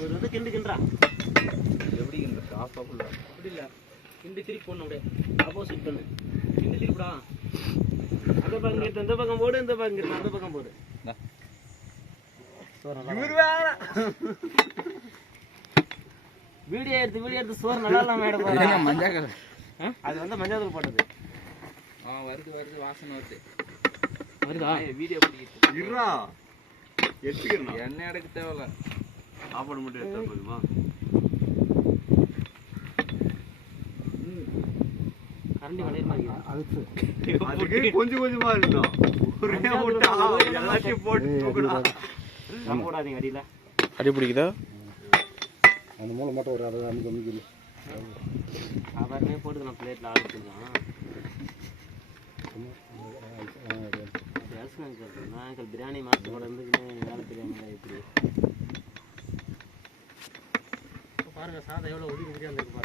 ஒரு வந்து கிண்டுக்கின்றா எப்படி கிண்டுறது ஆஃப் ஆஃப்ல அப்படி இல்லை கிண்டு திருப்பி போடணும் அப்படியே ஆப்போசிட் பண்ணு கிண்டு திருப்பிடா அந்த பக்கம் எடுத்து இந்த பக்கம் போடு இந்த பக்கம் எடுத்து அந்த பக்கம் போடு வீடியோ எடுத்து சோறு நல்லா இல்லாம எடுப்போம் மஞ்சள் அது வந்து மஞ்சள் தூள் போட்டது வருது வாசனை வருதா வீடியோ பண்ணிக்கிட்டு இருறா எடுத்துக்கிறேன் எண்ணெய் எடுக்க தேவையில்ல சாப்பாடு மட்டும் எடுத்தா போதுமா கரண்டி வளைய மாதிரி அதுக்கு கொஞ்சம் கொஞ்சமா இருக்கணும் ஒரே போட்டா எல்லாத்தையும் போட்டு போடாதீங்க அடியில அடி பிடிக்குதா அந்த மூளை மட்டும் ஒரு 60 கம்மி அவருமே போட்டு நான் பிளேட்டில் ஆரம்பிச்சிருக்கான் அங்கிள் பிரியாணி மாஸ்டர் கூட இருந்துக்கிட்டு வேலை தெரியாமல் எப்படி பாருங்க சாதம் எவ்வளோ ஒதுக்கி வந்துருக்கு பாருங்க